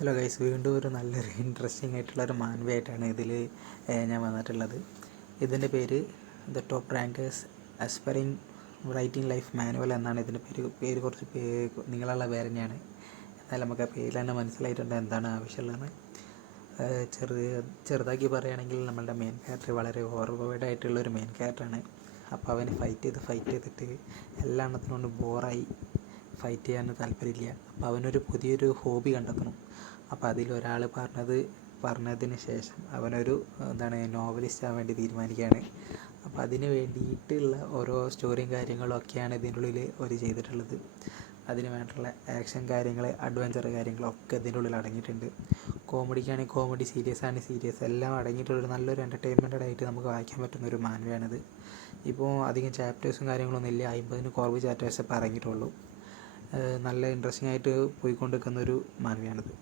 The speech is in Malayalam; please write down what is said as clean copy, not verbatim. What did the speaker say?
ഹലോ ഗൈസ്, വീണ്ടും ഒരു നല്ലൊരു ഇൻട്രസ്റ്റിംഗ് ആയിട്ടുള്ളൊരു മാൻവയായിട്ടാണ് ഇതിൽ ഞാൻ വന്നിട്ടുള്ളത്. ഇതിൻ്റെ പേര് the top rankers aspiring writing life manual എന്നാണ് ഇതിൻ്റെ പേര് കുറച്ച് നിങ്ങളുള്ള പേര് തന്നെയാണ്. എന്നാൽ നമുക്ക് ആ പേരിൽ തന്നെ മനസ്സിലായിട്ടുണ്ട് എന്താണ് ആവശ്യമുള്ളതെന്ന്. ചെറുതാക്കി പറയുകയാണെങ്കിൽ നമ്മളുടെ മെയിൻ ക്യാരക്ടർ വളരെ ഓവർപവേഡ് ആയിട്ടുള്ളൊരു മെയിൻ ക്യാരക്ടറാണ്. അപ്പോൾ അവന് ഫൈറ്റ് ചെയ്തിട്ട് എല്ലാ എണ്ണത്തിനും കൊണ്ട് ബോറായി, ഫൈറ്റ് ചെയ്യാൻ താല്പര്യമില്ല. അപ്പോൾ അവനൊരു പുതിയൊരു ഹോബി കണ്ടെത്തണം. അപ്പോൾ അതിലൊരാൾ പറഞ്ഞതിന് ശേഷം അവനൊരു നോവലിസ്റ്റ് ആവാൻ വേണ്ടി തീരുമാനിക്കുകയാണ്. അപ്പോൾ അതിന് വേണ്ടിയിട്ടുള്ള ഓരോ സ്റ്റോറിയും കാര്യങ്ങളും ഒക്കെയാണ് ഇതിൻ്റെ ഉള്ളിൽ ഒരു ചെയ്തിട്ടുള്ളത്. അതിന് വേണ്ടിയിട്ടുള്ള ആക്ഷൻ കാര്യങ്ങൾ, അഡ്വഞ്ചർ കാര്യങ്ങളൊക്കെ ഇതിൻ്റെ ഉള്ളിൽ അടങ്ങിയിട്ടുണ്ട്. കോമഡിക്കാണെങ്കിൽ കോമഡി, സീരിയസ് ആണെങ്കിൽ സീരിയസ്, എല്ലാം അടങ്ങിയിട്ടുള്ളൊരു നല്ലൊരു എൻ്റർടൈൻമെൻറ്റഡ് ആയിട്ട് നമുക്ക് വായിക്കാൻ പറ്റുന്ന ഒരു മാനുവയാണിത്. ഇപ്പോൾ അധികം ചാപ്റ്റേഴ്സും കാര്യങ്ങളൊന്നും ഇല്ല, 50 കുറവ് ചാപ്റ്റേഴ്സ് ഇപ്പോൾ ഇറങ്ങിയിട്ടുള്ളൂ. നല്ല ഇൻട്രസ്റ്റിംഗ് ആയിട്ട് പോയിക്കൊണ്ടിരിക്കുന്നൊരു മാനുവയാണിത്.